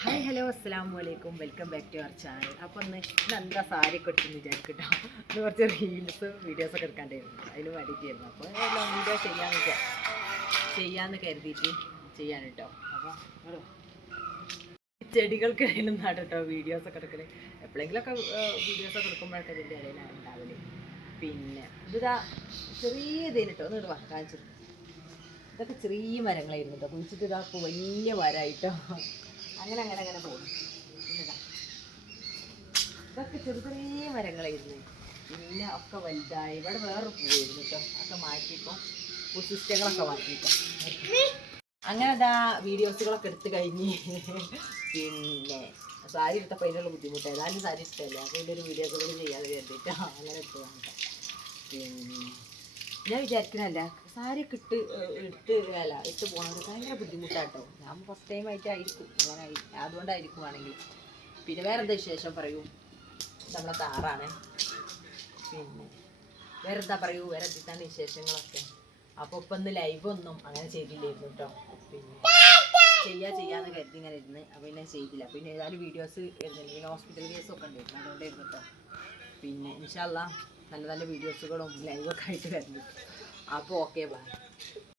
Hi hello അസ്സലാമു അലൈക്കും welcome back to our channel. അപ്പോൾ ഇന്നെന്താ സാരി ഒക്കെ എടുത്തെന്ന് വിചാരിക്കട്ടോ. ഇന്ന് കുറച്ച് റീൽസ് വീഡിയോസൊക്കെ എടുക്കാണ്ടായിരുന്നു, അതിന് വേണ്ടിയിട്ടായിരുന്നു. അപ്പോൾ ലോങ് വീഡിയോ ചെയ്യാമെന്ന് കരുതിയിട്ട് ചെയ്യാൻ കേട്ടോ. അപ്പോൾ ചെടികൾക്കിടയിൽ നിന്നാണ് കേട്ടോ വീഡിയോസൊക്കെ എടുക്കല്. എപ്പോഴെങ്കിലുമൊക്കെ വീഡിയോസൊക്കെ എടുക്കുമ്പോഴൊക്കെ ഇതിൻ്റെ ഇടയിലാണ് ഉണ്ടാവല്. പിന്നെ ഇതാ ചെറിയ ഇതേന് കേട്ടോ, ഒന്ന് ഇടുവാ കാണിച്ചു. ഇതൊക്കെ ചെറിയ മരങ്ങളായിരുന്നു കേട്ടോ, കുഴിച്ചിട്ട് ഇതാപ്പോൾ വലിയ മരമായിട്ടോ. അങ്ങനെ അങ്ങനെ അങ്ങനെ പോകുന്നു. ഇതൊക്കെ ചെറിയ ചെറിയ മരങ്ങളായിരുന്നു, പിന്നെ ഒക്കെ വലുതായി. ഇവിടെ വേറൊരു പൂവായിരുന്നു കേട്ടോ, ഒക്കെ മാറ്റിയപ്പോൾ സിസ്റ്റങ്ങളൊക്കെ മാറ്റിയിട്ടോ. അങ്ങനെ അതാ വീഡിയോസുകളൊക്കെ എടുത്ത് കഴിഞ്ഞ് പിന്നെ സാരി എടുത്തപ്പോൾ അതിനുള്ള ബുദ്ധിമുട്ട്. ഏതായാലും സാരി ഇഷ്ടമല്ല, അപ്പോൾ ഇതിൻ്റെ ഒരു വീഡിയോസുകൾ ചെയ്യാതെ കരുതിയിട്ടോ അങ്ങനെ എടുത്തതാണ് കേട്ടോ. പിന്നെ ഞാൻ വിചാരിക്കണല്ല സാരിയൊക്കെ ഇട്ട് പോകണത് ഭയങ്കര ബുദ്ധിമുട്ടാട്ടോ. ഞാൻ ഫസ്റ്റ് ടൈം ആയിട്ടായിരിക്കും അങ്ങനെ, അതുകൊണ്ടായിരിക്കും ആണെങ്കിൽ. പിന്നെ വേറെ എന്താ വിശേഷം പറയൂ? നമ്മളെ താറാണ്. പിന്നെ വേറെന്താ പറയൂ, വേറെ എന്താണ് വിശേഷങ്ങളൊക്കെ? അപ്പോൾ ഇപ്പം ഇന്ന് ലൈവൊന്നും അങ്ങനെ ചെയ്തില്ലായിരുന്നു കേട്ടോ. പിന്നെ ചെയ്യാന്ന് കരുതി ഇങ്ങനെ ഇരുന്ന്, അപ്പോൾ പിന്നെ ചെയ്തില്ല. പിന്നെ ഏതായാലും വീഡിയോസ് വരുന്നില്ല, പിന്നെ ഹോസ്പിറ്റൽ കേസൊക്കെ ഉണ്ടായിരുന്നു, അതുകൊണ്ടായിരുന്നു കേട്ടോ. പിന്നെ ഇൻഷാ അല്ലാഹ് നല്ല നല്ല വീഡിയോസുകളും ലൈവൊക്കെ ആയിട്ട് വരുന്നു. അപ്പോൾ ഓക്കെ ബൈ.